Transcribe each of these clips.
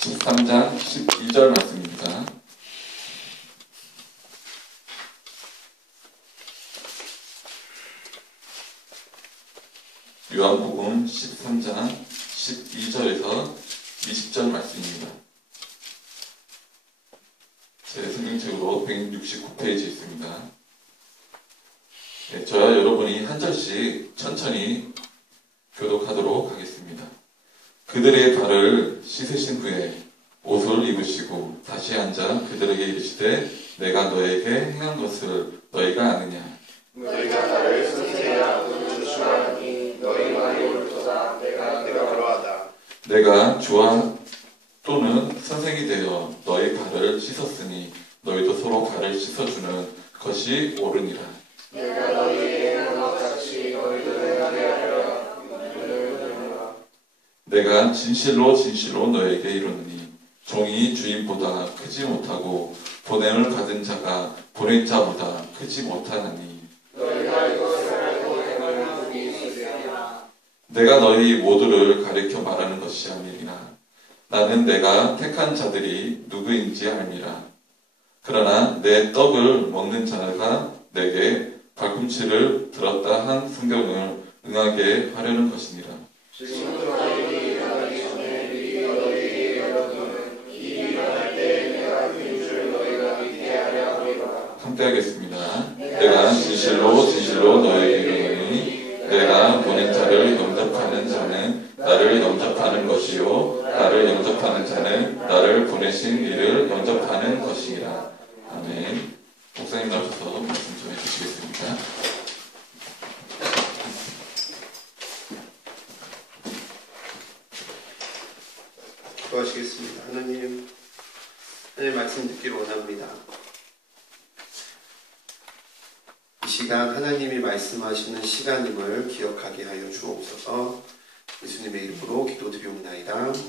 13장 12절 말씀입니다. 요한복음 13장 12절에서 20절 말씀입니다. 제 성경책으로 169페이지 있습니다. 네, 저와 여러분이 한 절씩 천천히 교독하도록 하겠습니다. 그들의 발을 씻으신 후에 옷을 입으시고 다시 앉아 그들에게 이르시되 내가 너에게 행한 것을 너희가 아느냐. 너희가 나를 선생이라 부르는 줄 아니 너희 말이 옳도다. 내가 그러하다. 내가 주와 또는 선생이 되어 너희 발을 씻었으니 너희도 서로 발을 씻어주는 것이 옳으니라. 내가 너희에게 행한 것 같이 너희도 행하게 하리라. 내가 진실로 진실로 너에게 이르노니 종이 주인보다 크지 못하고 보냄을 받은 자가 보낸 자보다 크지 못하나니 너희가 이것을 알고 행하는 분이 있으리라. 내가 너희 모두를 가리켜 말하는 것이 아니니라. 나는 내가 택한 자들이 누구인지 알미라. 그러나 내 떡을 먹는 자가 내게 발꿈치를 들었다 한 성경을 응하게 하려는 것이니라. 지금부터 너희들이 일어나기 전에 미리 너희에게 이르노니 이 일어날 때 내가 그인 줄 너희가 믿게 하려 함이라. 함께 하겠습니다. 내가 진실로 진실로 너에게 이르노니 내가 보낸 자를 영접하는 자는 나를 영접하는 것이요 나를 영접하는 자는 나를 보내신 이를 영접하는 것이니라. 아멘. 목사님 나오셔서 말씀 좀 해주시겠습니까? 기도하시겠습니다. 하나님 말씀 듣기를 원합니다. 이 시간 하나님이 말씀하시는 시간임을 기억하게 하여 주옵소서. 예수님의 이름으로 기도드리옵나이다. 아멘.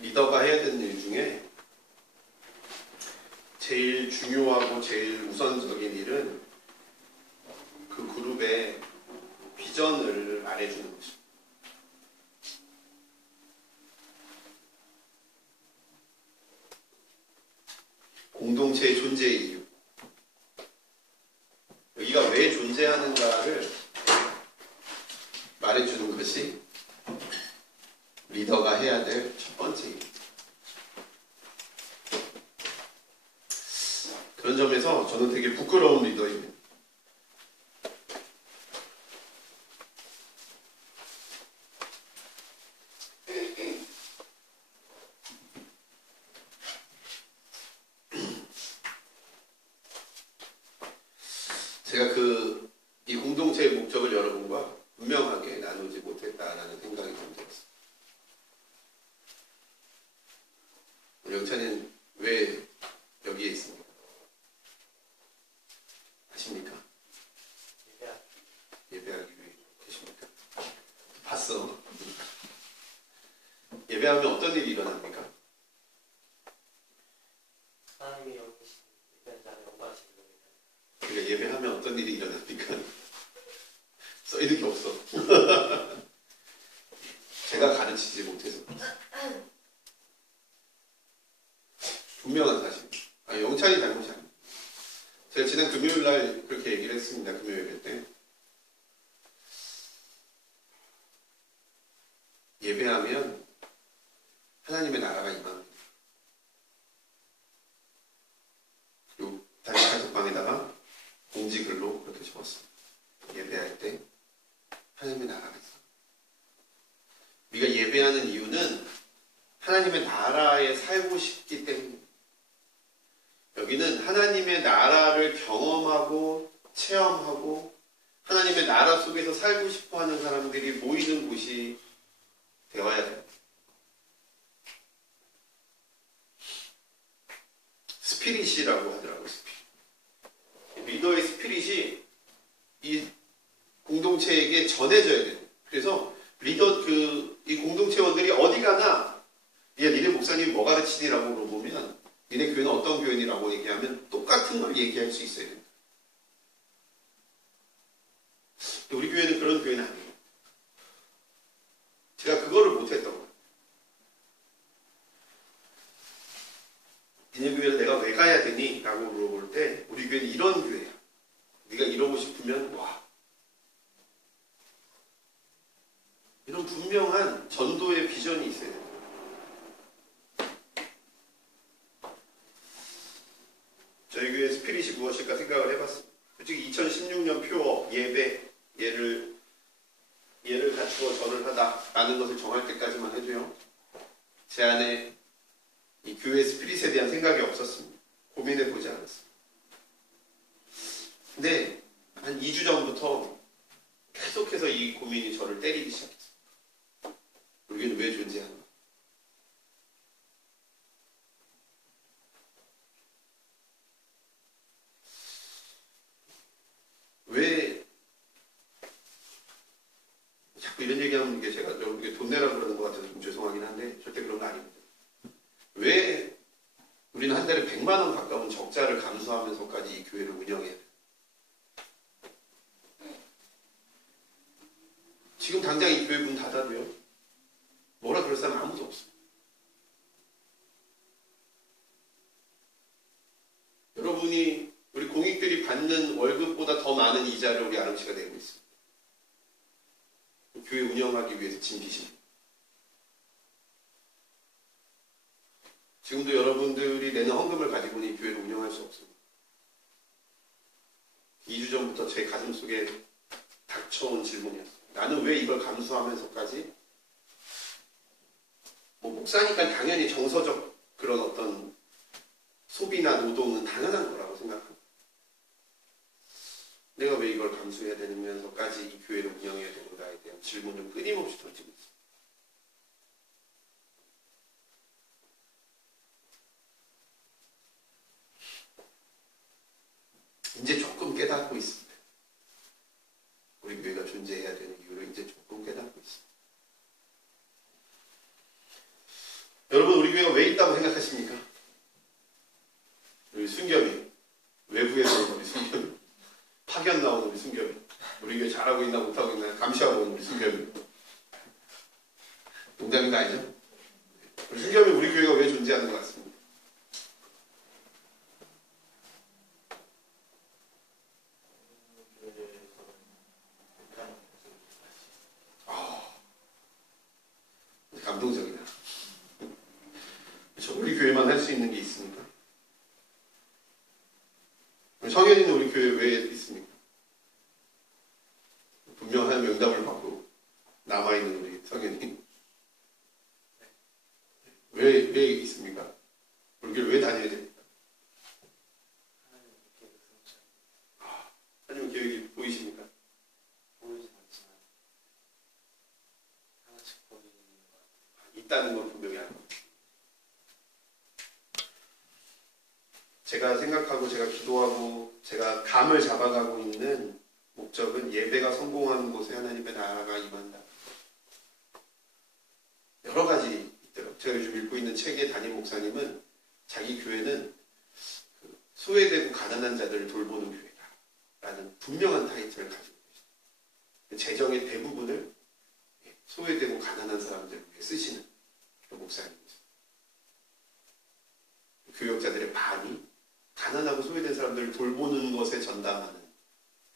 리더가 해야 되는 일 중에 제일 중요하고 제일 우선적인 일은 그 그룹의 비전을 말해주는 것입니다. 공동체의 존재의 이유, 여기가 왜 존재하는가를 말해주는 것이 리더가 해야 될 첫 번째 일. 그런 점에서 저는 되게 부끄러운 리더입니다. 제가 이 공동체의 목적을 여러분과 분명하게 나누지 못했다라는 생각이 좀 들었어요. 영찬이는 왜 여기에 있습니까? 아십니까? 예배하기 위해 계십니까? 봤어. 예배하면 어떤 일이 일어납니까? 하나님이 여기 예배자를 영광하시는 겁니다. 그러니까 예배하면 어떤 일이 일어납니까? 써있는 게 없어. 제가 가르치지 못해서. 분명한 사실. 영찬이 잘못이 아닙니다. 제가 지난 금요일날 그렇게 얘기를 했습니다. 금요일 예배 때. 예배하면 하나님의 나라가 임합니다. 그리고 다시 단톡방에다가 공지글로 그렇게 적었습니다. 예배할 때 하나님의 나라가 있어. 우리가 예배하는 이유는 하나님의 나라에 살고 싶기 때문입니다. 여기는 하나님의 나라를 경험하고 체험하고 하나님의 나라 속에서 살고 싶어하는 사람들이 모이는 곳이 되어야 돼요. 스피릿이라고 하더라고요. 스피릿. 리더의 스피릿이 이 공동체에게 전해져야 돼요. 그래서 이 공동체원들이 교회는 어떤 교회라고 얘기하면 똑같은 걸 얘기할 수 있어야 됩니다. 우리 교회는 그런 교회는 아니에요. 제가 그거를 못했던 거예요. 니네 교회를 내가 왜 가야 되니? 라고 물어볼 때 우리 교회는 이런 교회야. 네가 이러고 싶으면 와. 이런 분명한 전도의 비전이 있어야 됩니다. 저희 교회 스피릿이 무엇일까 생각을 해봤습니다. 솔직히 2016년 표 예배 얘를 갖추어 전을 하다라는 것을 정할 때까지만 해도요. 제 안에 이 교회 스피릿에 대한 생각이 없었습니다. 고민해보지 않았습니다. 근데 한 2주 전부터 계속해서 이 고민이 저를 때리기 시작했어요. 우리는 왜 존재하는가? 왜 자꾸 이런 얘기하는 게 제가 여러분께 돈 내라고 그러는 것 같아서 좀 죄송하긴 한데 절대 그런 거 아닙니다. 왜 우리는 한 달에 100만 원 가까운 적자를 감수하면서까지 이 교회를 운영해야 돼요? 지금 당장 이 교회 문 닫아도요. 뭐라 그럴 사람 아무도 없어요. 여러분이 우리 공익들이 받는 월급보다 더 많은 이자를 우리 아름씨가 내고 있습니다. 교회 운영하기 위해서 진 빚입니다. 지금도 여러분들이 내는 헌금을 가지고는 이 교회를 운영할 수 없습니다. 2주 전부터 제 가슴속에 닥쳐온 질문이었어요. 나는 왜 이걸 감수하면서까지 목사니까 당연히 정서적 그런 어떤 소비나 노동은 당연한 거라고 생각합니다. 내가 왜 이걸 감수해야 되면서까지 이 교회를 운영해야 되는가에 대한 질문을 끊임없이 던지고 있습니다. 이제 조금 깨닫고 있습니다. 우리 교회가 존재해야 되는 이유를 이제 조금 깨닫고 있습니다. 여러분, 우리 교회가 왜 있다고 생각하십니까? 우리 순겸이, 외부에서 온 우리 순겸이, 파견 나온 우리 순겸이, 우리 교회 잘하고 있나 못하고 있나 감시하고 온 우리 순겸이. 농담인 거 아니죠? 우리 순겸이 우리 교회가 왜 존재하는 것 같습니다. 감동적이다. 우리 교회만 할 수 있는 게 있습니까? 성현이는 우리 교회에 왜 있습니까? 분명한 명답을 받고 남아있는 우리 성현이 왜 있습니까? 우리 교회 왜 다녀야 됩니까? 하나님 계획이 보이십니까? 보이진 않지만 하나씩 보이는 것 같아요. 있다는 건 분명히 알고. 제가 생각하고 제가 기도하고 제가 감을 잡아가고 있는 목적은 예배가 성공하는 곳에 하나님의 나라가 임한다. 여러 가지 있더라고요. 제가 요즘 읽고 있는 책의 담임 목사님은 자기 교회는 소외되고 가난한 자들을 돌보는 교회다 라는 분명한 타이틀을 가지고 계십니다. 재정의 대부분을 소외되고 가난한 사람들을 위해 쓰시는 목사님이죠. 교역자들의 반이 가난하고 소외된 사람들을 돌보는 것에 전담하는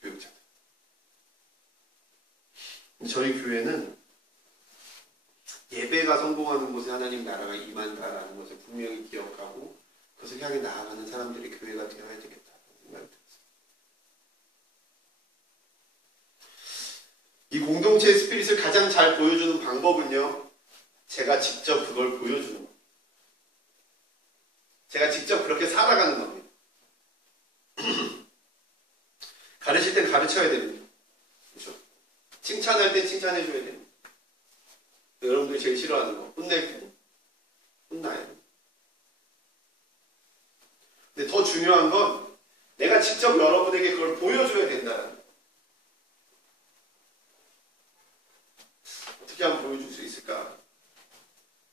교역자들. 저희 교회는 예배가 성공하는 곳에 하나님 나라가 임한다라는 것을 분명히 기억하고 그것을 향해 나아가는 사람들이 교회가 되어야 되겠다는 생각이 들었어요. 이 공동체의 스피릿을 가장 잘 보여주는 방법은요, 제가 직접 그걸 보여주는 겁니다. 제가 직접 그렇게 살아가는 겁니다. 가르칠 땐 가르쳐야 됩니다. 그렇죠? 칭찬할 땐 칭찬해줘야 됩니다. 여러분들이 제일 싫어하는 거, 혼낼 때 혼나야 됩니다. 근데 더 중요한 건 내가 직접 여러분에게 그걸 보여줘야 된다는 거예요. 어떻게 하면 보여줄 수 있을까?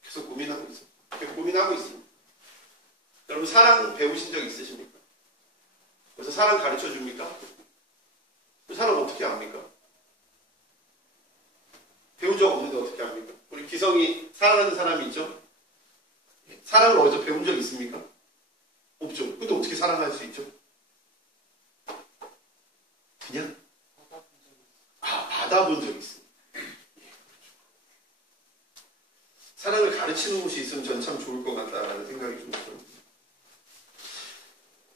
계속 고민하고 있습니다. 여러분, 배우신 적 있으십니까? 그래서 사랑 가르쳐 줍니까? 그 사람 어떻게 압니까? 배운 적 없는데 어떻게 압니까? 우리 기성이 사랑하는 사람이 있죠? 사랑을 어디서 배운 적 있습니까? 없죠. 근데 어떻게 사랑할 수 있죠? 그냥 받아본 적 있습니다. 사랑을 가르치는 곳이 있으면 전 참 좋을 것 같다라는 생각이 좀 들어요.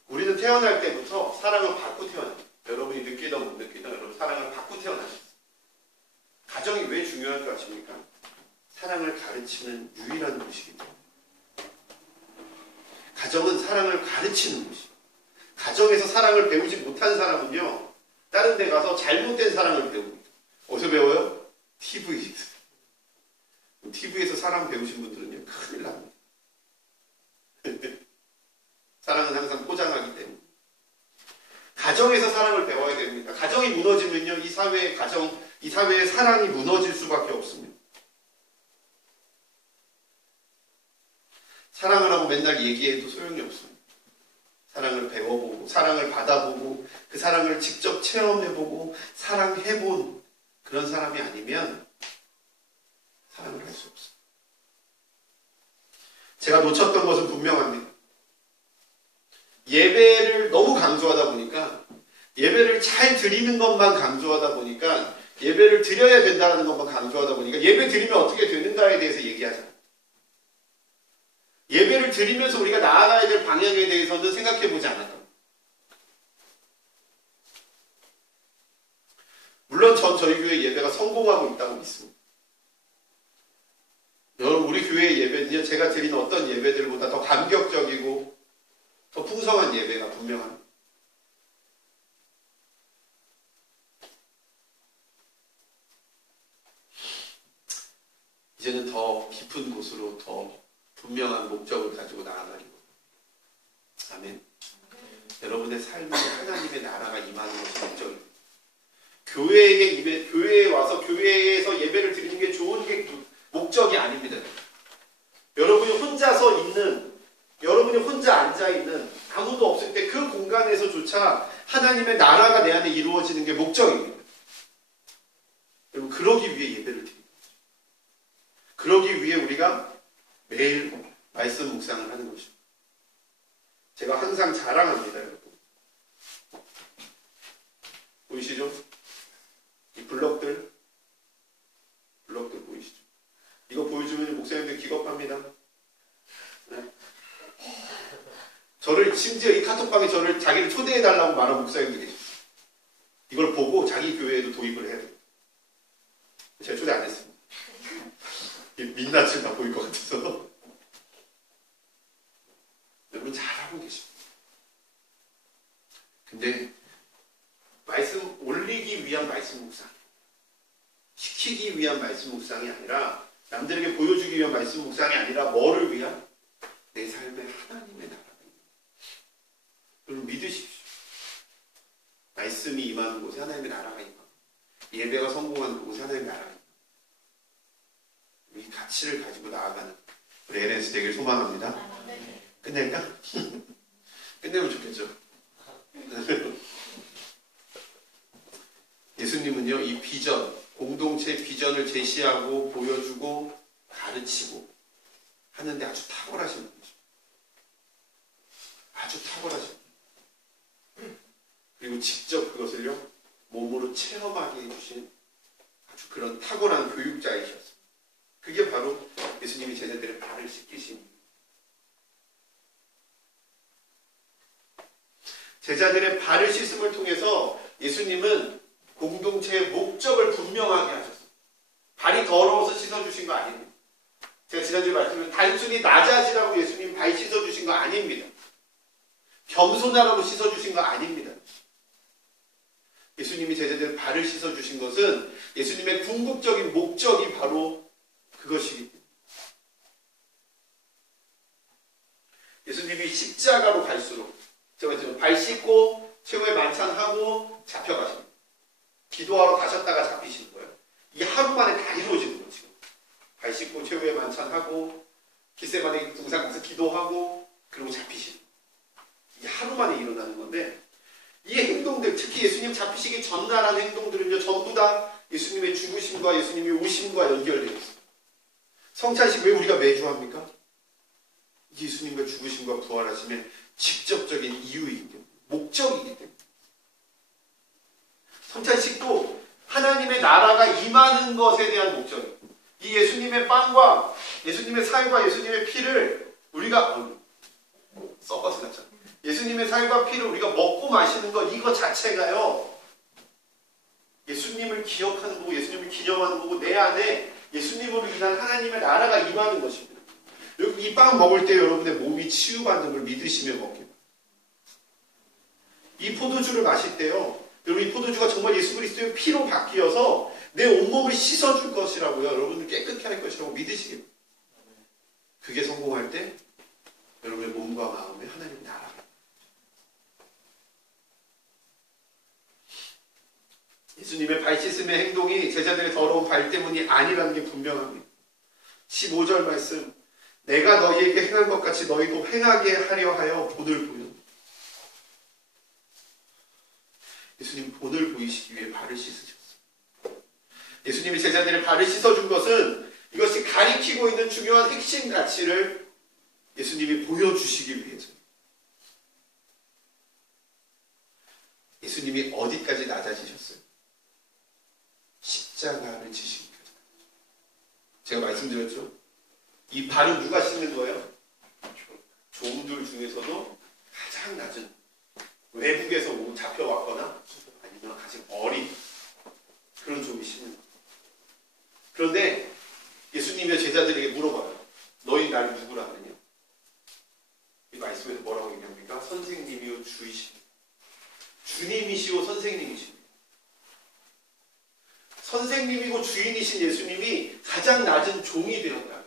우리는 태어날 때부터 사랑을 받고 태어납니다. 여러분이 느끼든 못 느끼든 여러분 사랑을 받고 태어나셨어요. 가정이 왜 중요한 줄 아십니까? 사랑을 가르치는 유일한 곳이기 때문에. 가정은 사랑을 가르치는 곳이에요. 가정에서 사랑을 배우지 못한 사람은요, 다른 데 가서 잘못된 사랑을 배웁니다. 어디서 배워요? TV에서. TV에서 사랑 배우신 분들은요, 큰일 납니다. 사랑은 항상 포장하기 때문에. 가정에서 사랑을 배워야 됩니다. 가정이 무너지면요, 이 사회의 사랑이 무너질 수밖에 없습니다. 사랑을 하고 맨날 얘기해도 소용이 없습니다. 사랑을 배워보고, 사랑을 받아보고, 그 사랑을 직접 체험해보고, 사랑해본 그런 사람이 아니면 사랑을 할 수 없어요. 제가 놓쳤던 것은 분명합니다. 예배를 너무 강조하다 보니까, 예배를 잘 드리는 것만 강조하다 보니까, 예배를 드려야 된다는 것만 강조하다 보니까, 예배 드리면 어떻게 되는가에 대해서 얘기하잖아요. 예배를 드리면서 우리가 나아가야 될 방향에 대해서는 생각해보지 않았다. 물론 저희 교회 예배가 성공하고 있다고 믿습니다. 여러분, 우리 교회 예배는요, 제가 드린 어떤 예배들보다 더 감격적이고 더 풍성한 예배가 분명합니다. 이제는 더 깊은 곳으로 더 분명한 목적을 가지고 나아가리고. 아멘. 여러분의 삶에 하나님의 나라가 임하는 것이 목적입니다. 교회에 와서 교회에서 예배를 드리는 게 좋은 게 목적이 아닙니다. 여러분이 혼자서 있는, 여러분이 혼자 앉아있는, 아무도 없을 때 그 공간에서조차 하나님의 나라가 내 안에 이루어지는 게 목적입니다. 여러분, 그러기 위해 예배를 드립니다. 그러기 위해 우리가 매일 말씀 묵상을 하는 것입니다. 제가 항상 자랑합니다, 여러분. 보이시죠? 이 블럭들 보이시죠? 이거 보여주면 목사님들 기겁합니다. 네? 저를, 심지어 이 카톡방에 자기를 초대해달라고 말하는 목사님도 계셨어요. 이걸 보고 자기 교회에도 도입을 해야 돼요. 제가 초대 안 했습니다. 민낯을 다 보일 것 같아서. 여러분 잘하고 계십니다. 근데 말씀 올리기 위한 말씀 묵상, 시키기 위한 말씀 묵상이 아니라, 남들에게 보여주기 위한 말씀 묵상이 아니라 뭐를 위한? 내 삶에 하나님의 나라가 있는. 여러분 믿으십시오. 말씀이 임하는 곳에 하나님의 나라가 임하고, 예배가 성공하는 곳에 하나님의 나라가 임하고, 이 가치를 가지고 나아가는 우리 LNS 되길 소망합니다. 끝낼까? 끝내면 좋겠죠. 예수님은요, 이 비전, 공동체 비전을 제시하고 보여주고 가르치고 하는데 아주 탁월하신 분이죠. 아주 탁월하신 분. 그리고 직접 그것을요, 몸으로 체험하게 해주신 아주 그런 탁월한 교육자이셨어요. 그게 바로 예수님이 제자들의 발을 씻기신, 제자들의 발을 씻음을 통해서 예수님은 공동체의 목적을 분명하게 하셨어요. 발이 더러워서 씻어주신 거 아닙니다. 제가 지난주에 말씀드린 단순히 낮아지라고 예수님 발 씻어주신 거 아닙니다. 겸손하라고 씻어주신 거 아닙니다. 예수님이 제자들의 발을 씻어주신 것은 예수님의 궁극적인 목적이 바로 그것이기 때문에. 예수님이 십자가로 갈수록, 제가 지금 발 씻고 최후의 만찬하고 잡혀가십니다. 기도하러 가셨다가 잡히시는 거예요. 이게 하루 만에 다 이루어지는 거예요. 지금 발 씻고 최후의 만찬하고 깃세마네 등산 가서 기도하고 그리고 잡히시는 거예요. 이게 하루 만에 일어나는 건데 이 행동들, 특히 예수님 잡히시기 전날 한 행동들은요, 전부 다 예수님의 죽으심과 예수님의 오심과 연결되어 있어요. 성찬식 왜 우리가 매주 합니까? 예수님과 죽으심과 부활하심의 직접적인 이유이기 때문에, 목적이기 때문에. 성찬식도 하나님의 나라가 임하는 것에 대한 목적이에요. 이 예수님의 빵과 예수님의 살과 예수님의 피를 우리가 썩어서 났잖아. 예수님의 살과 피를 우리가 먹고 마시는 것, 이거 자체가요, 예수님을 기억하는 거고 예수님을 기념하는 거고 내 안에 예수님으로 인한 하나님의 나라가 임하는 것입니다. 이 빵 먹을 때 여러분의 몸이 치유받는 걸 믿으시며 먹게. 이 포도주를 마실 때요, 여러분 이 포도주가 정말 예수 그리스도의 피로 바뀌어서 내 온몸을 씻어줄 것이라고요. 여러분을 깨끗게 할 것이라고 믿으시게. 그게 성공할 때 여러분의 몸과 마음에 하나님의 나라가. 예수님의 발 씻음의 행동이 제자들의 더러운 발 때문이 아니라는 게 분명합니다. 15절 말씀, 내가 너희에게 행한 것 같이 너희도 행하게 하려 하여 본을 보여. 예수님 본을 보이시기 위해 발을 씻으셨어요. 예수님이 제자들의 발을 씻어준 것은 이것이 가리키고 있는 중요한 핵심 가치를 예수님이 보여주시기 위해서입니다. 예수님이 어디까지 낮아지셨어요? 십자가를 지시기까지. 제가 말씀드렸죠? 이 발은 누가 씻는 거예요? 종들 중에서도 가장 낮은, 외국에서 잡혀왔거나 아니면 가장 어린 그런 종이 씻는 거예요. 그런데 예수님의 제자들에게 물어봐요. 너희 나를 누구라 하느냐? 이 말씀에서 뭐라고 얘기합니까? 선생님이요 주이십니다. 주님이시오 선생님이십니다. 선생님이고 주인이신 예수님이 가장 낮은 종이 되었다.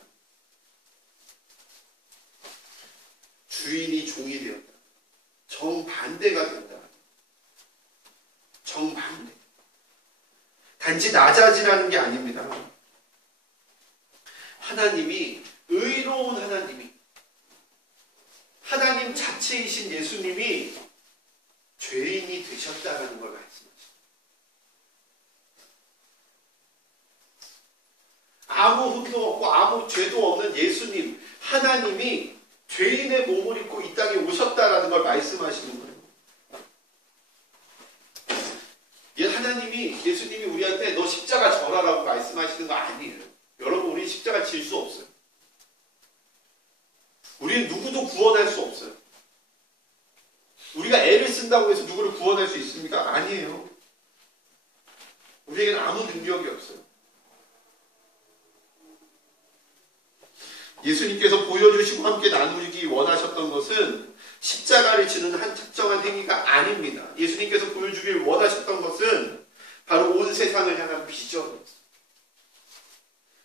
주인이 종이 되었다. 정반대가 된다. 정반대. 단지 낮아지라는 게 아닙니다. 하나님이, 의로운 하나님이, 하나님 자체이신 예수님이 죄인이 되셨다는 걸 말씀하십니다. 아무 흠도 없고 아무 죄도 없는 예수님, 하나님이 죄인의 몸을 입고 이 땅에 오셨다라는 걸 말씀하시는 거예요. 하나님이, 예수님이 우리한테 너 십자가 져라라고 말씀하시는 거 아니에요. 여러분, 우리 십자가 질 수 없어요. 우리는 누구도 구원할 수 없어요. 우리가 애를 쓴다고 해서 누구를 구원할 수 있습니까? 아니에요. 우리에게는 아무 능력이 없어요. 예수님께서 보여주시고 함께 나누기 원하셨던 것은 십자가를 지는 한 특정한 행위가 아닙니다. 예수님께서 보여주길 원하셨던 것은 바로 온 세상을 향한 비전이었어요.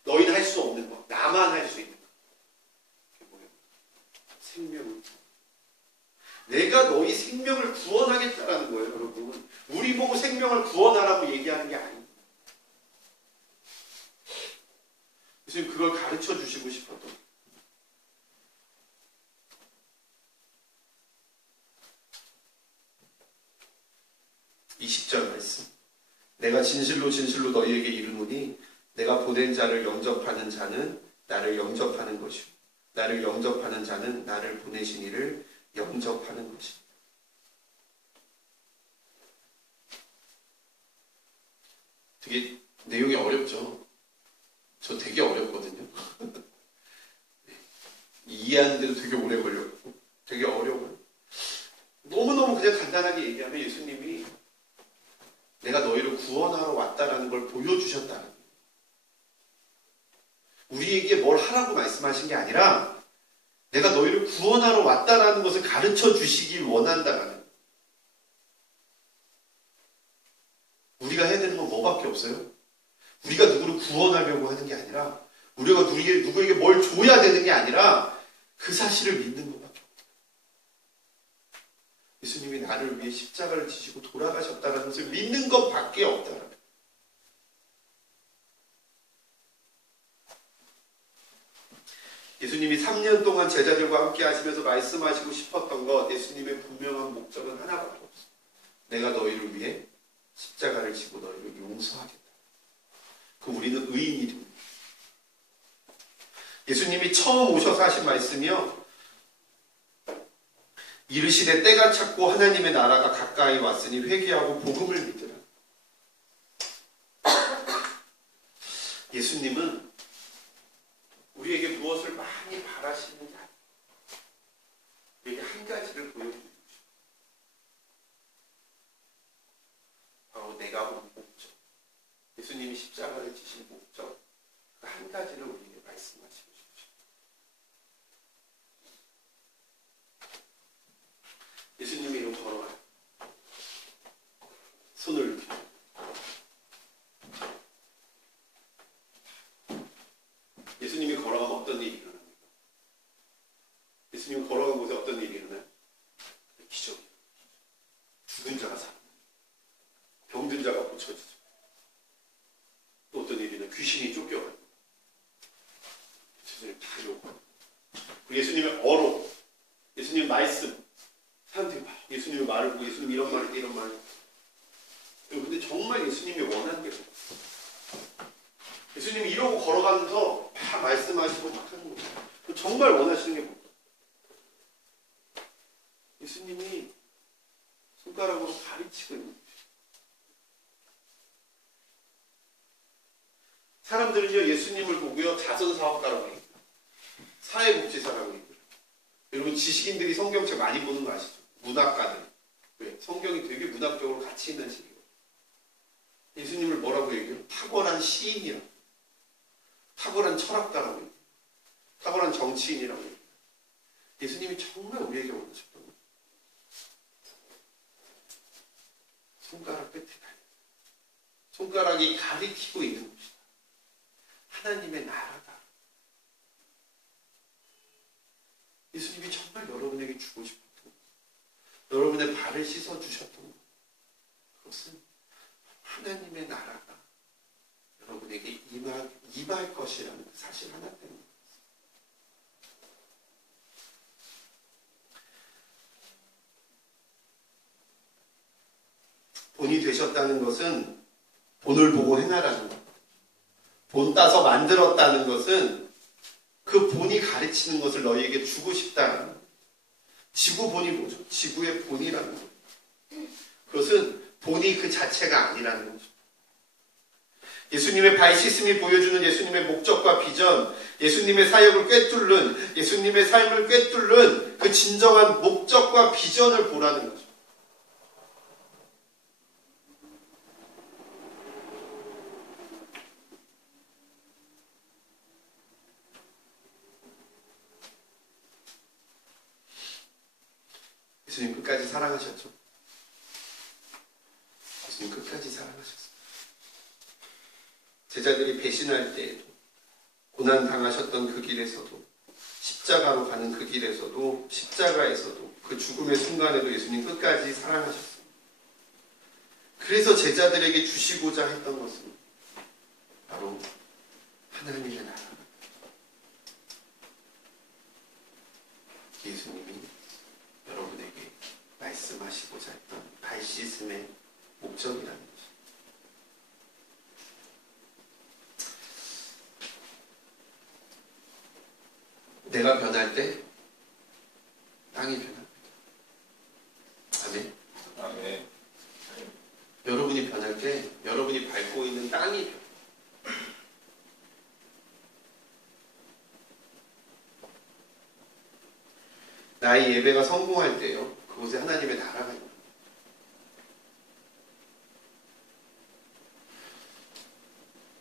너희는 할 수 없는 것, 나만 할 수 있는 것. 그게 뭐예요? 생명을. 내가 너희 생명을 구원하겠다라는 거예요, 여러분. 우리 보고 생명을 구원하라고 얘기하는 게 아닙니다. 예수님 그걸 가르쳐 주시고 싶었던 20절 말씀. 내가 진실로 진실로 너희에게 이르노니 내가 보낸 자를 영접하는 자는 나를 영접하는 것이요 나를 영접하는 자는 나를 보내신 이를 영접하는 것이요. 되게 내용이 어렵죠. 저 되게 어렵거든요. 이해하는데도 되게 오래 걸렸고 되게 어려워요. 너무너무 그냥 간단하게 얘기하면 예수님이 내가 너희를 구원하러 왔다라는 걸 보여주셨다는 거예요. 우리에게 뭘 하라고 말씀하신 게 아니라 내가 너희를 구원하러 왔다라는 것을 가르쳐 주시길 원한다라는 거예요. 우리가 해야 되는 건 뭐밖에 없어요? 우리가 누구를 구원하려고 하는 게 아니라 우리가 누구에게 뭘 줘야 되는 게 아니라 그 사실을 믿는 것밖에 없어요. 예수님이 나를 위해 십자가를 지시고 돌아가셨다는 것을 믿는 것밖에 없다는 거예요. 예수님이 3년 동안 제자들과 함께 하시면서 말씀하시고 싶었던 것, 예수님의 분명한 목적은 하나밖에 없어. 내가 너희를 위해 십자가를 지고 너희를 용서하겠다. 그 우리는 의인이 됩니다. 예수님이 처음 오셔서 하신 말씀이요, 이르시되 때가 찼고 하나님의 나라가 가까이 왔으니 회개하고 복음을 믿으라. 예수님은 우리에게 무엇을 많이 바라시는지 우리에게 한 가지를 보여주고 싶어요. 바로 내가 온 목적, 예수님이 십자가를 지신 목적, 그 한 가지를 우리에게 말씀하시고 싶어요. 예수님이 이렇게 걸어가요. 손을 이렇게. 예수님이 걸어가면 어떤 일이 일어납니까? 예수님이 걸어간 곳에 어떤 일이 일어나요? 기적이에요. 죽은 자가 살아. 병든 자가 고쳐지죠. 또 어떤 일이 일어나요? 귀신이 쫓겨가요. 예수님 다 요구해요. 예수님의 어로, 예수님 말씀, 사람들이 막 예수님의 말을 보고 예수님 이런 말을 이런 말을. 근데 정말 예수님이 원하는 게 뭐예요? 예수님이 이러고 걸어가면서 다 말씀하시고 막 하는 거예요. 정말 원하시는 게 뭐예요? 예수님이 손가락으로 가르치고 있는 거예요. 사람들은요, 예수님을 보고요, 자선사업가라고 해요. 사회복지사라고 해요. 여러분, 지식인들이 성경책 많이 보는 거 아시죠? 문학가들. 왜? 성경이 되게 문학적으로 가치 있는 책이에요. 예수님을 뭐라고 얘기해요? 탁월한 시인이라고. 탁월한 철학가라고 해요. 탁월한 정치인이라고 해요. 예수님이 정말 우리에게 원하셨던 거예요. 손가락 끝에 달려. 손가락이 가리키고 있는 것이다. 하나님의 나라다. 예수님이 정말 여러분에게 주고 싶었던 것, 여러분의 발을 씻어주셨던 것, 그것은 하나님의 나라가 여러분에게 임할 것이라는 그 사실 하나 때문에. 본이 되셨다는 것은 본을 보고 행하라는 것. 본 따서 만들었다는 것은 그 본이 가르치는 것을 너희에게 주고 싶다는 것. 지구 본이 뭐죠? 지구의 본이라는 것. 그것은 본이 그 자체가 아니라는 거죠. 예수님의 발 씻음이 보여주는 예수님의 목적과 비전, 예수님의 사역을 꿰뚫는, 예수님의 삶을 꿰뚫는 그 진정한 목적과 비전을 보라는 거죠. 예수님 끝까지 사랑하셨죠? 예수님 끝까지 사랑하셨어요. 제자들이 배신할 때에도, 고난당하셨던 그 길에서도, 십자가로 가는 그 길에서도, 십자가에서도, 그 죽음의 순간에도 예수님 끝까지 사랑하셨어요. 그래서 제자들에게 주시고자 했던 것은 바로 하나님의 나라. 예수님이 여러분에게 말씀하시고자 했던 발 씻음의 목적이라는 거죠. 내가 변할 때 땅이 변합니다. 아멘. 아멘. 여러분이 변할 때 여러분이 밟고 있는 땅이 변합니다. 나의 예배가 성공할 때요, 그곳에 하나님의 나라가 있는.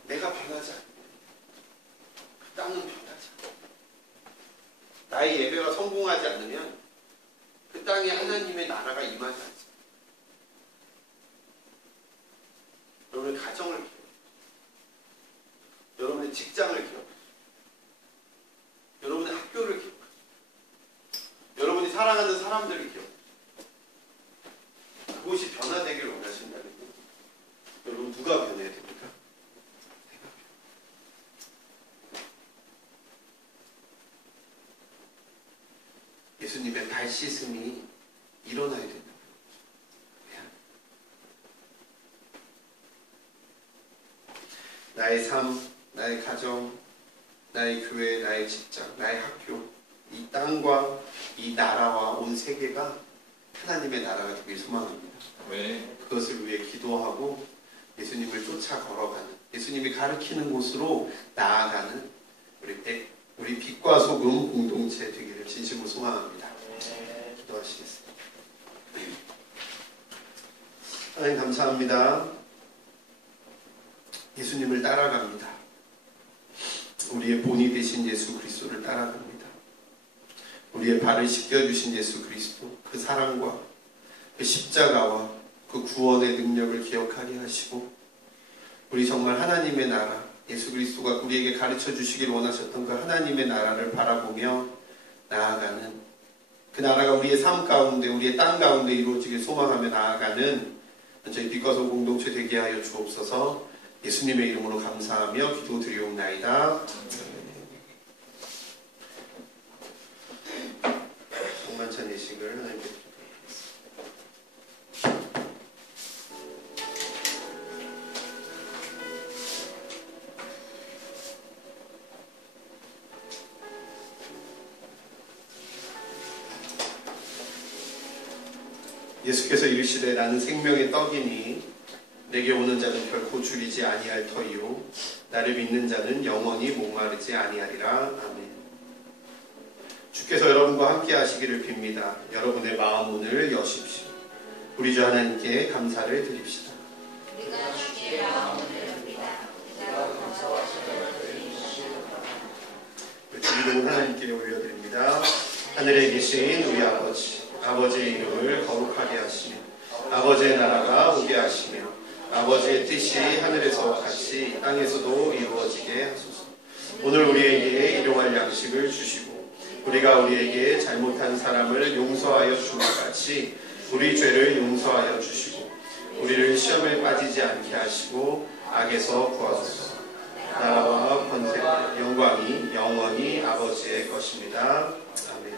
내가 변하지 않으면 그 땅은 변하지 않아요. 나의 예배가 성공하지 않으면 그 땅에 하나님의 나라가 임하지 않습니다. 여러분의 가정을 키워요. 여러분의 직장을 키워요. 여러분의 학교를 키워요. 여러분이 사랑하는 사람들을 키워요. 그곳이 변화되기를 원하신다면요, 여러분 누가 변해야 됩니까? 예수님의 발 씻음이 일어나야 된다. 나의 삶, 나의 가정, 나의 교회, 나의 직장, 나의 학교, 이 땅과 이 나라와 온 세계가 하나님의 나라가 되길 소망합니다. 그것을 위해 기도하고 예수님을 쫓아 걸어가는, 예수님이 가르치는 곳으로 나아가는 우리 빛과 소금 공동체 되기를 진심으로 소망합니다. 기도하시겠습니다. 하나님 감사합니다. 예수님을 따라갑니다. 우리의 본이 되신 예수 그리스도를 따라갑니다. 우리의 발을 씻겨주신 예수 그리스도, 그 사랑과 그 십자가와 그 구원의 능력을 기억하게 하시고, 우리 정말 하나님의 나라, 예수 그리스도가 우리에게 가르쳐 주시길 원하셨던 그 하나님의 나라를 바라보며 나아가는, 그 나라가 우리의 삶 가운데, 우리의 땅 가운데 이루어지길 소망하며 나아가는 저희 빛과 소금 공동체 되게 하여 주옵소서. 예수님의 이름으로 감사하며 기도드리옵나이다. 동만찬 예식을 하나님께 예수께서 이르시되 나는 생명의 떡이니 내게 오는 자는 결코 줄이지 아니할 터이요 나를 믿는 자는 영원히 목마르지 아니하리라. 아멘. 주께서 여러분과 함께 하시기를 빕니다. 여러분의 마음 문을 여십시오. 우리 주 하나님께 감사를 드립시다. 우리가 주의 마음을 엽니다. 주기도문 하나님께 올려드립니다. 하늘에 계신 우리 아버지, 아버지의 이름을 거룩하게 하시며 아버지의 나라가 오게 하시며 아버지의 뜻이 하늘에서와 같이 땅에서도 이루어지게 하소서. 오늘 우리에게 일용할 양식을 주시고 우리가 우리에게 잘못한 사람을 용서하여 준 것 같이 우리 죄를 용서하여 주시고 우리를 시험에 빠지지 않게 하시고 악에서 구하소서. 나라와 권세와 영광이 영원히 아버지의 것입니다. 아멘.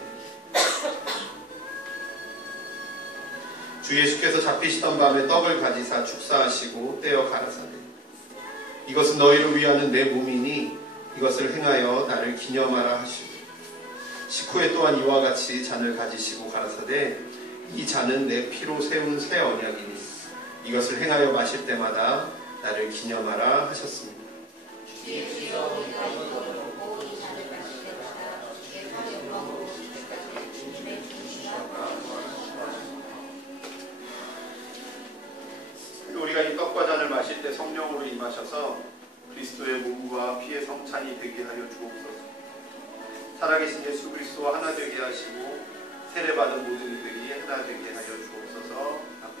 주 예수께서 잡히시던 밤에 떡을 가지사 축사하시고 떼어 가라사대 이것은 너희를 위하는 내 몸이니 이것을 행하여 나를 기념하라 하시고 식후에 또한 이와 같이 잔을 가지시고 가라사대 이 잔은 내 피로 세운 새 언약이니 이것을 행하여 마실 때마다 나를 기념하라 하셨습니다. 우리가 이 떡과 잔을 마실 때 성령으로 임하셔서 그리스도의 몸과 피의 성찬이 되게 하여 주옵소서. 살아계신 예수 그리스도와 하나 되게 하시고 세례받은 모든 이들이 하나 되게 하여 주옵소서. 아멘.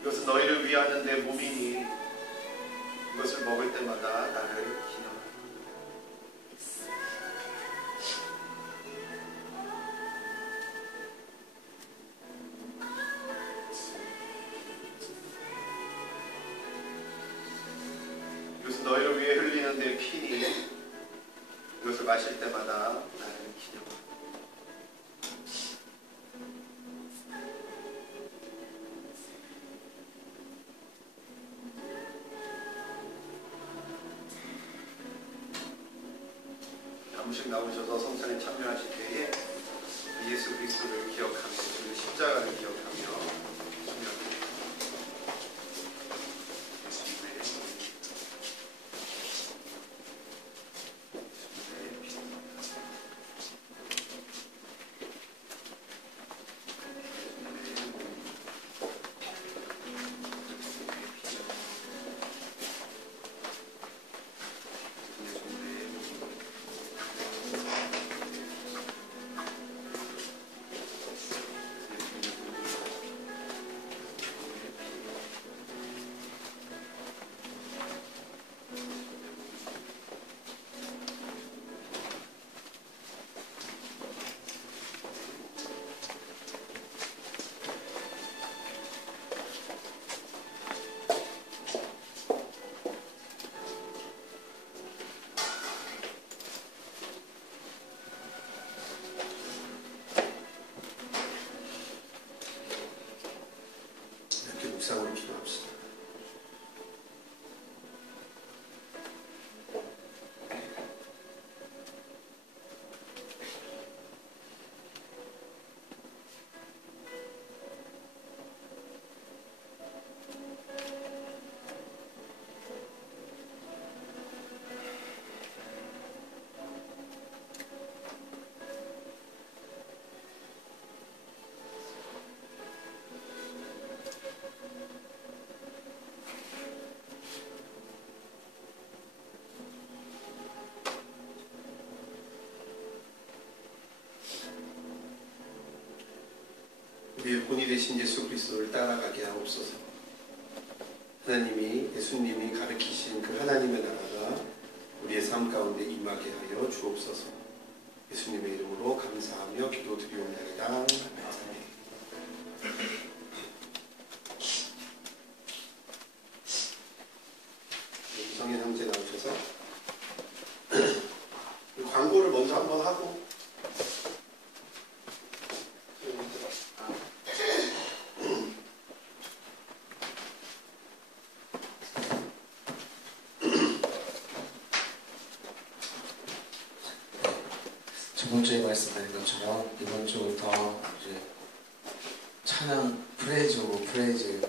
이것은 너희를 위하는 내 몸이니 이것을 먹을 때마다 나를 기념하라. 이것은 너희를 위해 흘리는 내 피니 이것을 마실 때마다 나를 기념하라. 한번씩 나오셔서 성찬에 참여하실 때에 예수 그리스도를 기억하며 그 십자가를 기억하며 참여합니다. 우리의 본이 되신 예수 그리스도를 따라가게 하옵소서. 하나님이 예수님이 가르치신 그 하나님의 나라가 우리의 삶 가운데 임하게 하여 주옵소서. 예수님의 이름으로 감사하며 기도드리옵나이다. 아멘. 이성인 형제 나오셔서 광고를 먼저 한번 하고 저번 주에 말씀드린 것처럼 이번 주부터 이제 찬양 프레이즈고 프레이즈를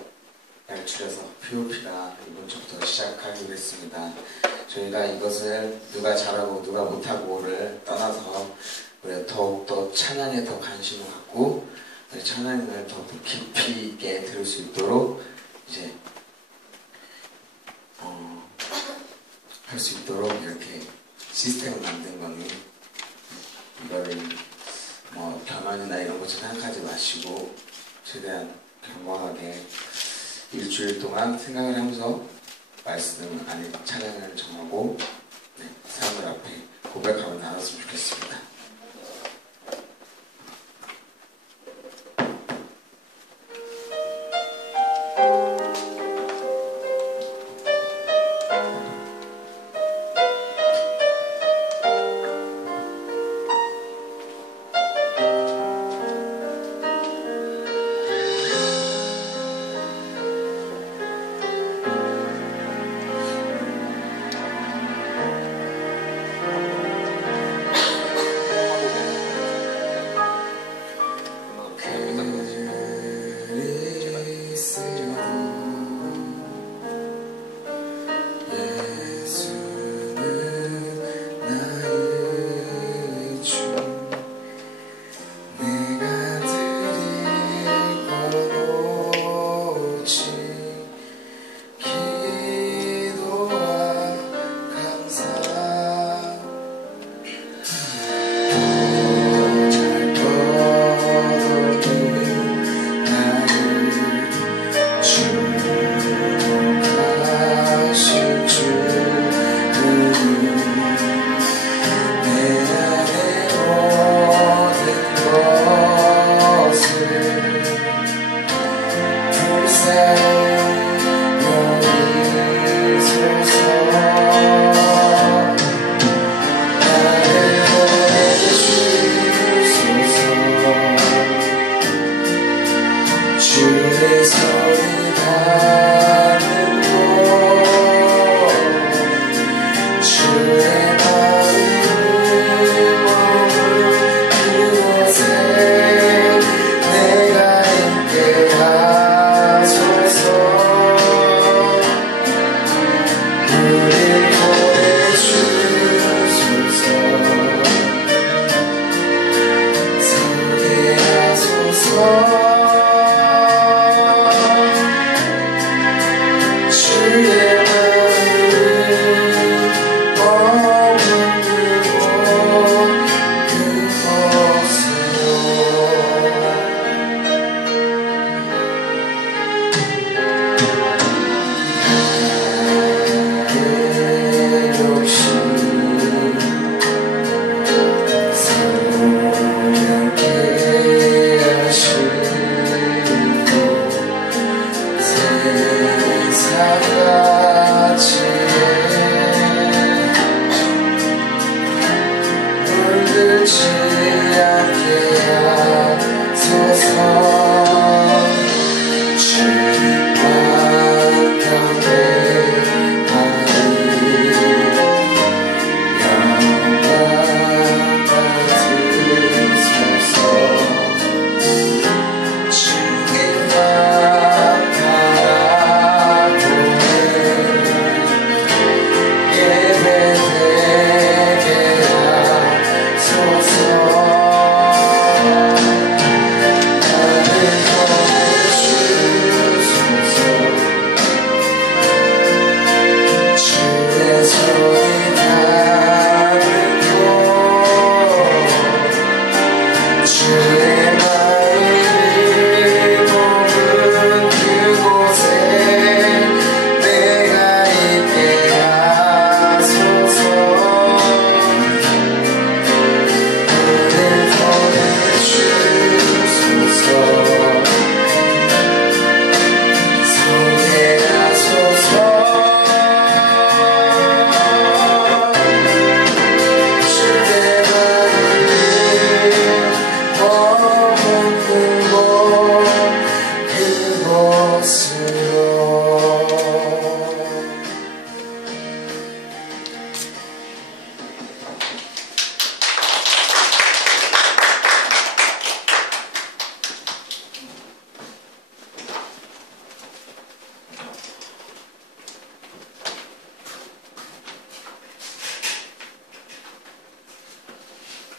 줄여서 POP가 이번 주부터 시작하기로 했습니다. 저희가 이것을 누가 잘하고 누가 못하고를 떠나서 우리가 더욱더 찬양에 더 관심을 갖고 찬양을 더 깊이 있게 들을 수 있도록 이제 할 수 있도록 이렇게 시스템을 만든 거니 이거를 뭐 경연이나 이런 것처럼 생각하지 마시고 최대한 경건하게 일주일 동안 생각을 하면서 말씀 아니 찬양을 정하고 사람들 앞에 고백하고 나눴으면 좋겠습니다.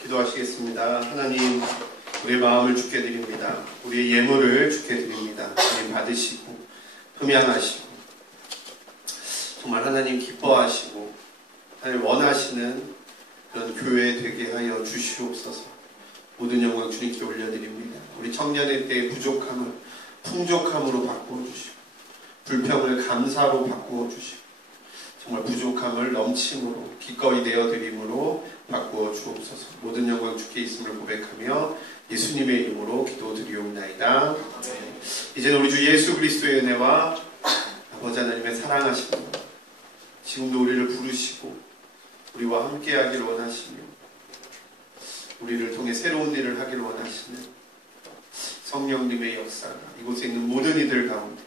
기도하시겠습니다. 하나님, 우리의 마음을 주께 드립니다. 우리의 예물을 주께 드립니다. 하나님 받으시고 흠양하시고 정말 하나님 기뻐하시고 하나님 원하시는 그런 교회 되게 하여 주시옵소서. 모든 영광 주님께 올려드립니다. 우리 청년의 때의 부족함을 풍족함으로 바꾸어 주시고 불평을 감사로 바꾸어 주시고 정말 부족함을 넘침으로 기꺼이 내어드림으로 바꾸어 주옵소서. 모든 영광 주께 있음을 고백하며 예수님의 이름으로 기도드리옵나이다. 이제는 우리 주 예수 그리스도의 은혜와 아버지 하나님의 사랑하심과 지금도 우리를 부르시고 우리와 함께하기를 원하시며 우리를 통해 새로운 일을 하기를 원하시는 성령님의 역사가 이곳에 있는 모든 이들 가운데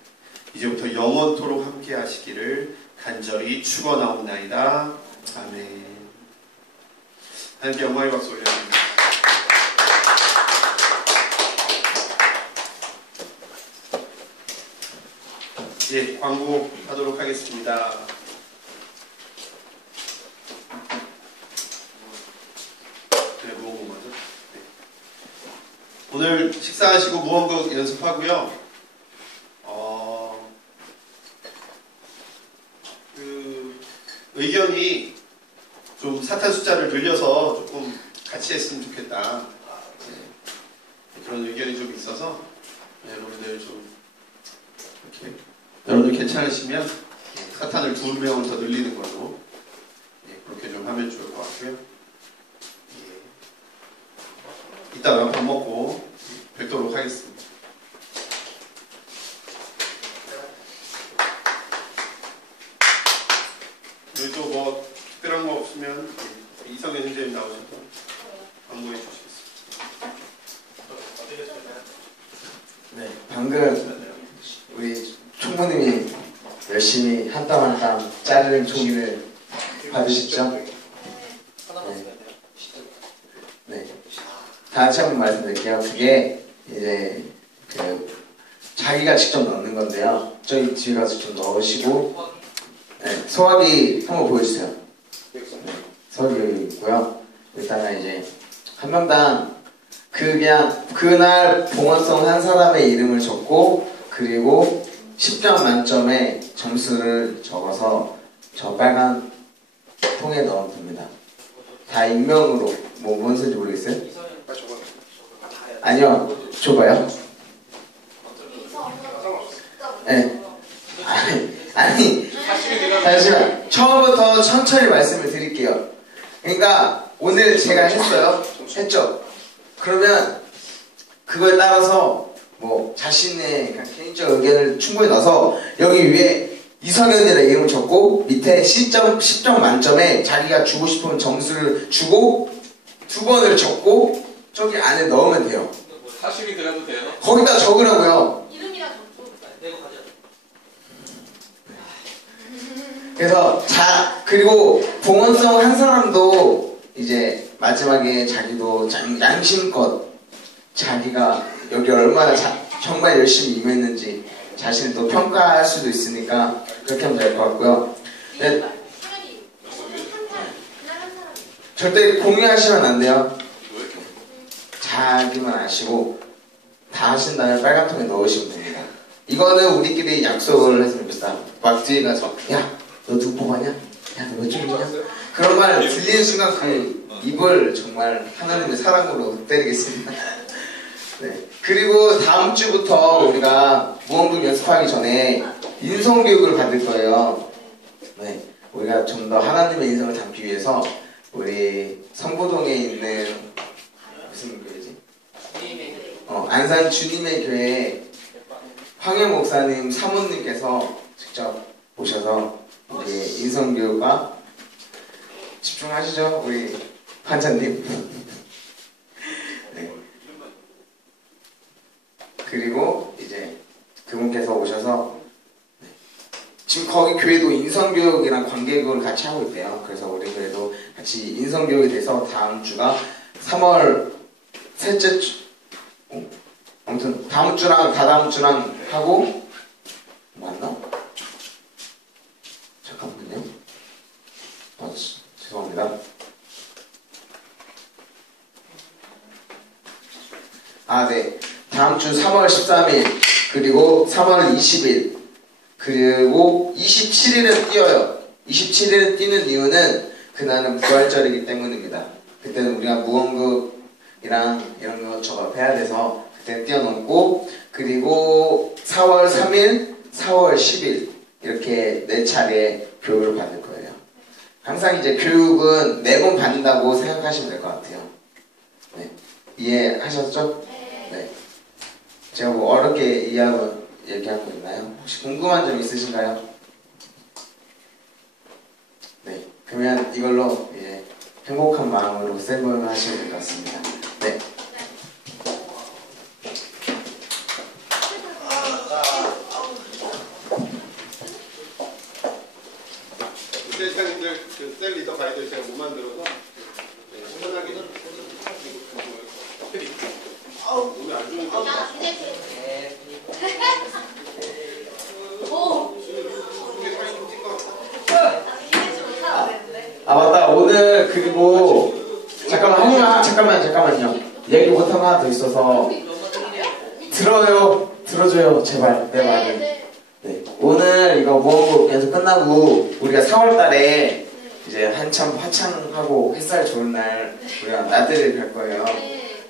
이제부터 영원토록 함께하시기를 간절히 축원하옵나이다. 아멘. 하나님께 영광의 박수 올려드립니다. 예, 광고 하도록 하겠습니다. 네, 무언고 맞아? 네. 오늘 식사하시고 무언고 연습하고요. 의견이 좀 사탄 숫자를 늘려서 조금 같이 했으면 좋겠다. 네. 그런 의견이 좀 있어서 여러분들 좀 이렇게 여러분들 괜찮으시면 사탄을 2명을 더 늘리는 걸로 그렇게 좀 하면 좋을 것 같고요. 이따가 밥 먹고 뵙도록 하겠습니다. 여기도 뭐 특별한 거 없으면 이성현 선생님 나오셔서 광고해 주시겠습니다. 네, 방금 우리 총무님이 열심히 한 땀 한 땀 자르는 종이를 받으셨죠? 네. 다 같이 한번 말씀드릴게요. 그게 이제 자기가 직접 넣는 건데요. 저기 뒤에 가서 좀 넣으시고, 네, 소화기 한번 보여주세요. 네, 소화기 있고요. 일단은 이제 한 명당 그냥 그날 봉헌성 한 사람의 이름을 적고 그리고 10점 만점에 점수를 적어서 저 빨간 통에 넣으면 됩니다. 다 익명으로 뭔 소리인지 모르겠어요? 아니요, 줘봐요. 네. 아니 잠시만, 처음부터 천천히 말씀을 드릴게요. 그러니까 오늘 제가 했죠? 그러면 그걸 따라서 뭐 자신의 개인적 의견을 충분히 넣어서 여기 위에 이성현이라는 이름을 적고 밑에 10점 만점에 자기가 주고 싶은 점수를 주고 2번을 적고 저기 안에 넣으면 돼요. 사심이 들어도 돼요? 거기다 적으라고요. 이름이랑 적고 내고 가자. 그래서 그리고 봉헌성 한 사람도 이제 마지막에 자기도 양심껏 자기가 여기 얼마나 정말 열심히 임했는지 자신을 또 평가할 수도 있으니까 그렇게 하면 될 것 같고요. 네. 절대 공유하시면 안 돼요. 자기만 아시고 다 하신 다음에 빨간 통에 넣으시면 됩니다. 이거는 우리끼리 약속을 했습니다. 막 뒤에 가서 야, 너 누구 뽑았냐? 야, 너 몇 점이냐? 그런 말 들리는 순간 그 입을 정말 하나님의 사랑으로 때리겠습니다. 네. 그리고 다음 주부터 우리가 무언국 연습하기 전에 인성교육을 받을 거예요. 네. 우리가 좀 더 하나님의 인성을 담기 위해서 우리 성보동에 있는 무슨 교회지? 안산 주님의 교회 황영 목사님 사모님께서 직접 오셔서 우리 인성교육과 집중하시죠, 우리 환자님. 네. 그리고 이제 그분께서 오셔서 지금 거기 교회도 인성교육이랑 관계교육을 같이 하고 있대요. 그래서 우리 교회도 같이 인성교육에 대해서 다음 주가 3월 셋째 주, 아무튼 다음 주랑 다다음 주랑 하고 맞나? 잠깐만요. 죄송합니다. 네. 다음 주 3월 13일 그리고 3월 20일 그리고 27일은 뛰어요. 27일은 뛰는 이유는 그날은 부활절이기 때문입니다. 그때는 우리가 무언급이랑 이런 것 저것 해야 돼서 그때 뛰어넘고, 그리고 4월 3일, 4월 10일 이렇게 4차례 교육을 받을 거예요. 항상 이제 교육은 매번 받는다고 생각하시면 될 것 같아요. 네. 이해하셨죠? 네. 제가 뭐 어렵게 얘기한 거 있나요? 혹시 궁금한 점 있으신가요? 네. 그러면 이걸로 행복한 마음으로 셀모임을 하시면 될 것 같습니다. 네. 세상님들 셀 리더 가이드를 제가 못 만들어서 편하게 오늘 안 좋으니까 속에 사진 좀 찍어. 아 맞다, 오늘 그리고 잠깐만요. 얘기 못한 거 하나 더 있어서 들어줘요 제발 내 말을. 네. 오늘 이거 무언급 연습 끝나고 우리가 4월달에 이제 한참 화창하고 햇살 좋은 날 우리가 나들이를 갈 거예요.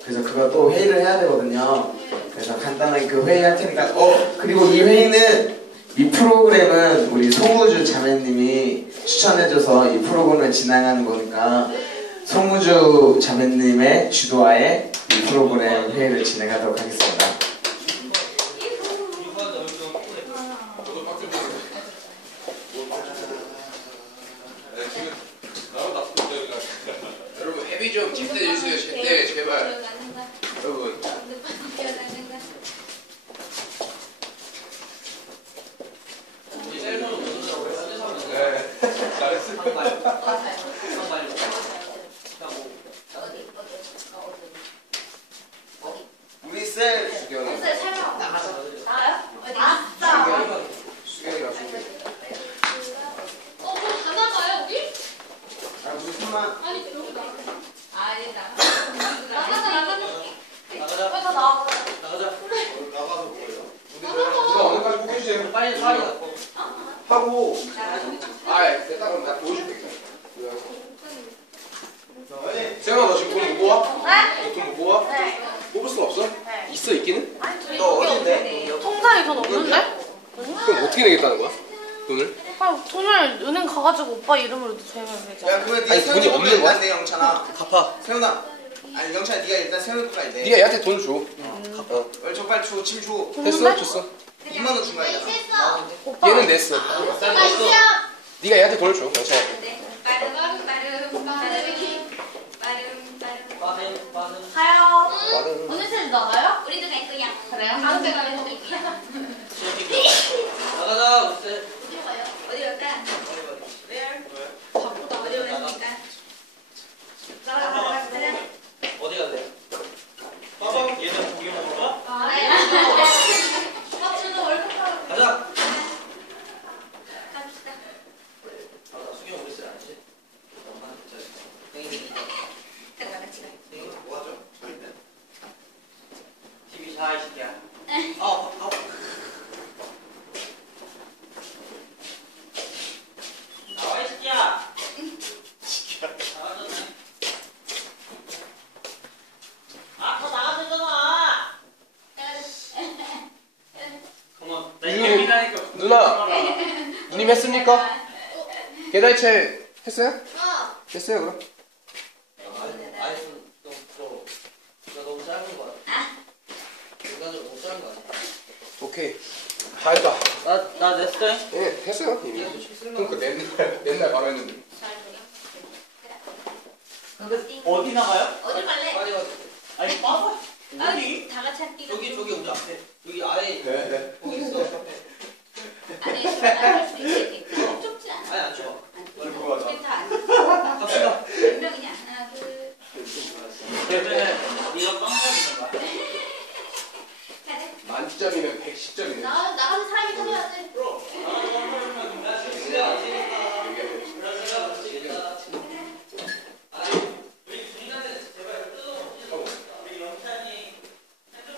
그래서 그거 또 회의를 해야 되거든요. 그래서 간단하게 그 회의 할 테니까 그리고 이 회의는 이 프로그램은 우리 송우주 자매님이 추천해줘서 이 프로그램을 진행하는 거니까 송우주 자매님의 주도하에 이 프로그램 회의를 진행하도록 하겠습니다. 여러분 헤비 좀 집대해주세요. 제발. 여러분. 우리 셀 나가요? 아싸! 수경이랑 다 나가요, 우리? 무슨만 아니, 여기 나가. 나가자. 다 나가자. 나가서 뭐예요? 누가 오늘까지 보여주세요. 빨리 살이 갖고. 하고. 됐다 그럼 나 보여줄게. 세영아 너 지금 돈 못 모아? 네? 돈 못 모아? 네. 뽑을 수가 없어? 네. 있어 있기는? 너 어딘데? 통장에 돈 없는데? 그럼 어떻게 내겠다는 거야? 돈을? 아, 돈을 은행 가가지고 오빠 이름으로 되면 되죠. 야 그러면 아니, 돈이 없는 거야? 내 영찬아. 갚아. 세훈아. 아니 영찬아 네가 일단 세훈이 거가 있대. 네가 얘한테 돈을 줘. 얼른 빨리 줘. 짐 줘. 됐어? 줬어. 2만 원 준 거야. 이잖아. 오빠. 얘는 냈어. 네가 얘한테 돈을 줘. 영찬아. 가요. 말은. 오늘 셋 나가요? 우리도 갈 거야. 그래요? 다음 주에 가면 될 거야. 나가자. 글쎄. 어디로 가요? 어디 갈까? Where? 바쁘다. 어디로 가십니까? 나가자. 어디 갈래? 빠방 얘는 고기 먹을 거야? 저도 월급 하러 가자. 갑시다. 나 수경 우리 셋 아니지? 엄마 생일이니까. 잠깐 같이 가. 뭐하죠? 저희는 TV 사 이 새끼야. 나와 이 새끼야. 더 나가잖아. 그만. 나 이거 누님, 기다리니까. 누나. 누님 했습니까? 계좌이체 했어요? 됐어요 그럼. 아니 좀 너무 짧은 거 같아. 인간적으로 너무 짧은 거 같아. 오케이. 다 했다. 나 냈어. 예, 했어요 이미. 그러니까 낸날 바로 했는데. 근데 어디 나가요? 어디 갈래? 빨리 가. 아니 빠져. 어디? 다 같이 할게. 저기 우리 앞에. 여기 아예 네. 거기 있어. 아니, 나갈 수 있게. 좁지 않아. 아니 안 줘. 들고 가자. 우리 다 앉아. 갑시다. 몇 명이냐? 하나, 둘. 그러면 네가 빵 사주는 거야. 가자. 만점이면 110점이네. 나가는 사람이 찾아야지. 나 진짜 우리 중간에 제발 뜯어먹지. 우리 영찬이 핸드폰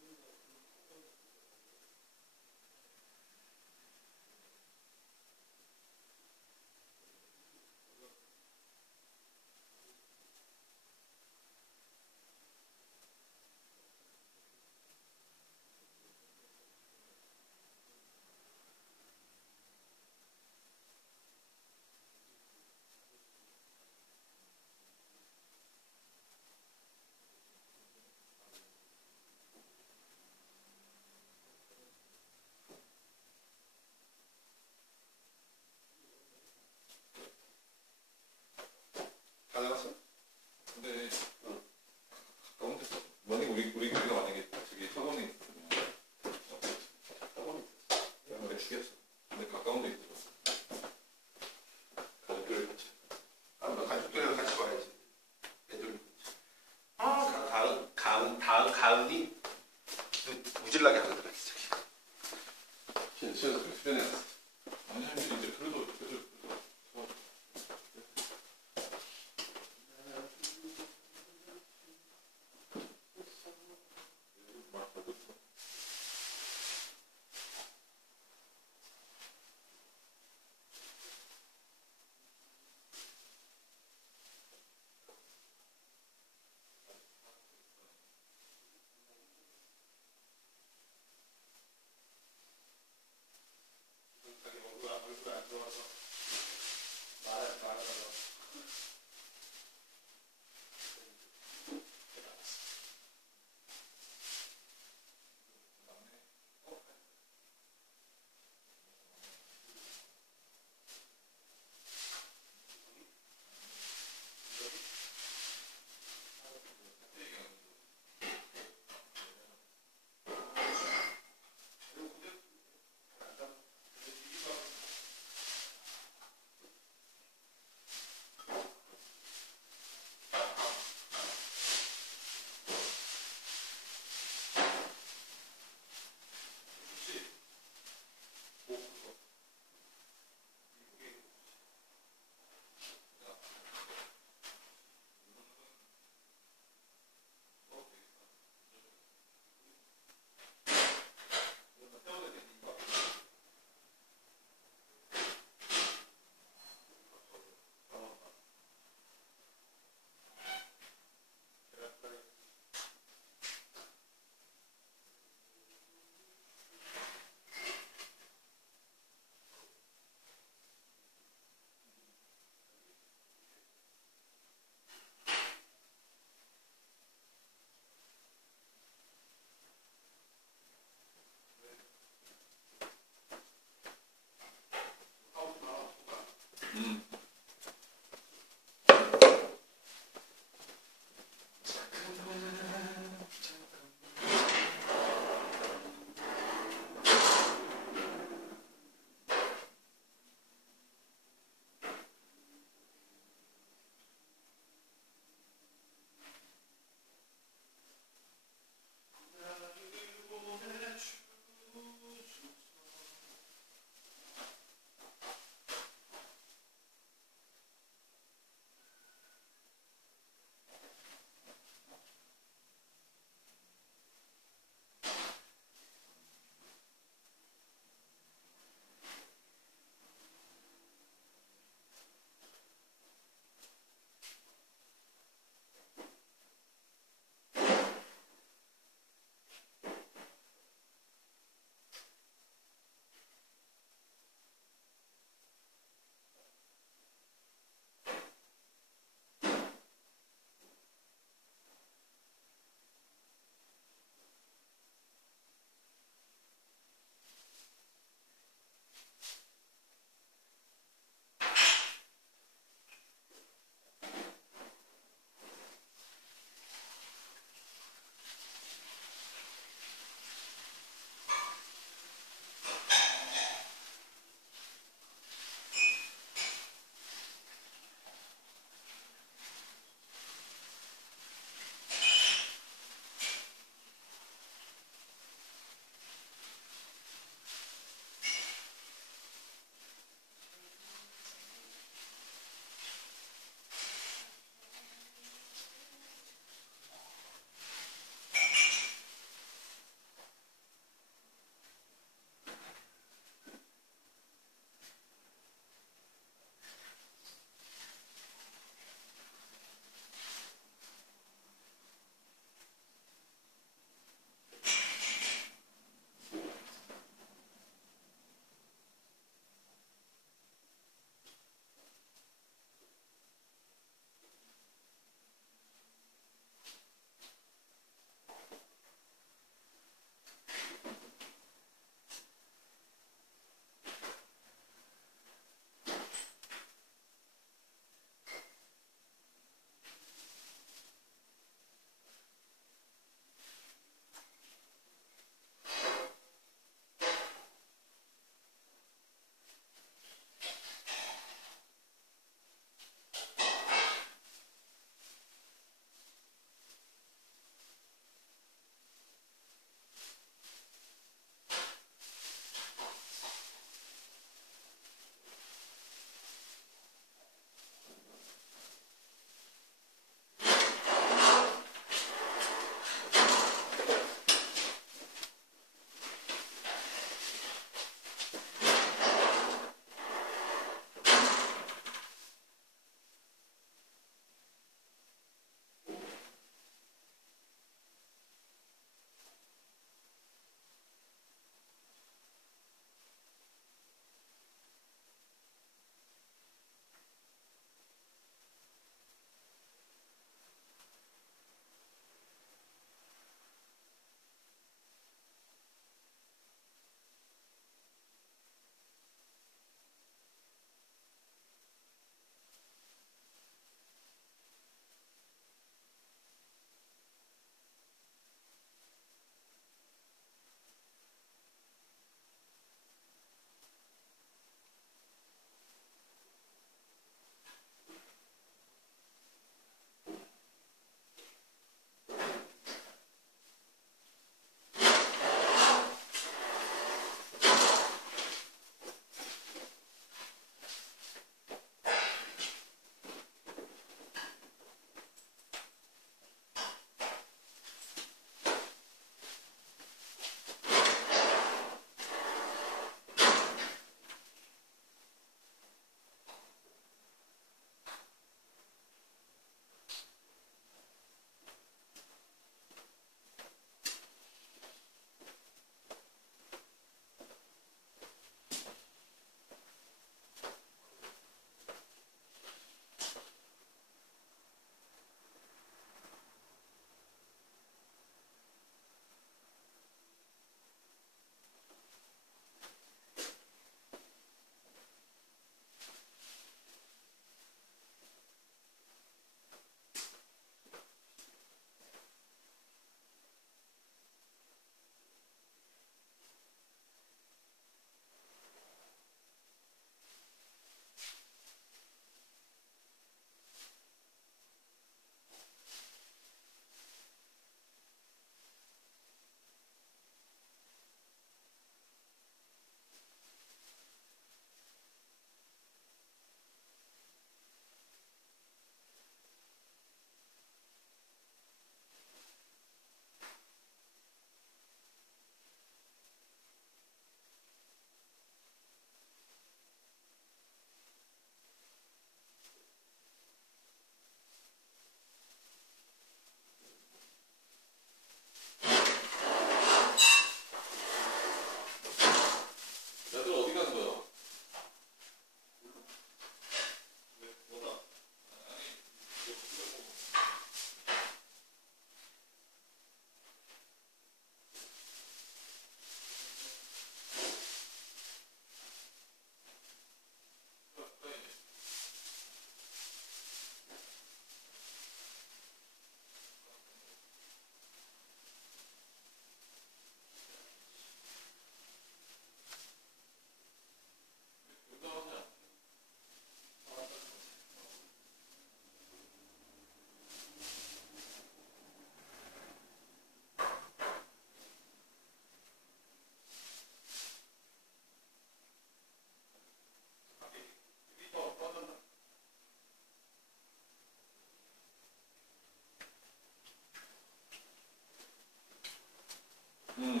음.